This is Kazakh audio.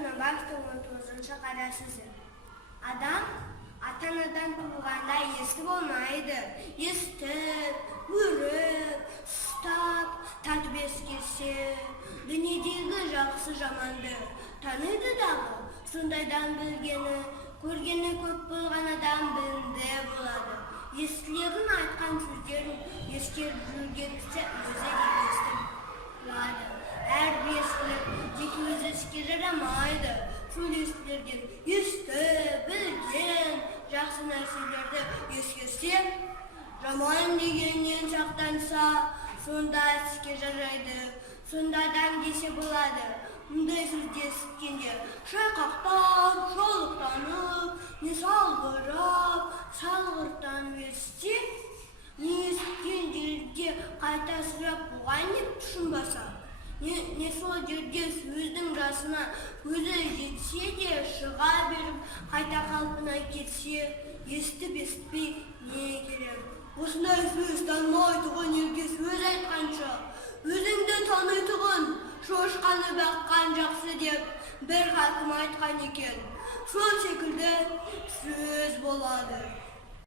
Атанабаевтың 19-шы қарашысы. Адам ата-анадан туылғанда есті болмайды. Естіп, көріп, ұстап, татып ескерсе, дүниедегі жақсы жаманды таниды дағы. Сондайдан білгені, көргені көп болған адам білімді болады. Естілерін айтқан сөздерін ескеріп жүрген кісі өзі естіп болады. Әрбір естілер жеке өзі іске жарамайды. Сол естілерден есті, білген, жақсы нәрселерді ескерсе, жаман дегеннен сақтанса, сонда іске жарайды. Сонда адам десе болады. Мұндай сөзді естігенде шайқақтап, жолықтанып, не салбырап, салғырттанып естісе, не естіген жерде қайта сұрап бұған деп тұшынбаса, не сол жерде сөздің жасына көзі жетсе де шыға беріп, қайта қалпына кетсе, естіп естіпей не керек? Осындай сөз танымайтұғын елге сөз айтқанша, өзіңді танитұғын шошқаны баққан жақсы деп бір хакім айтқан екен. Сол секілді сөз болады.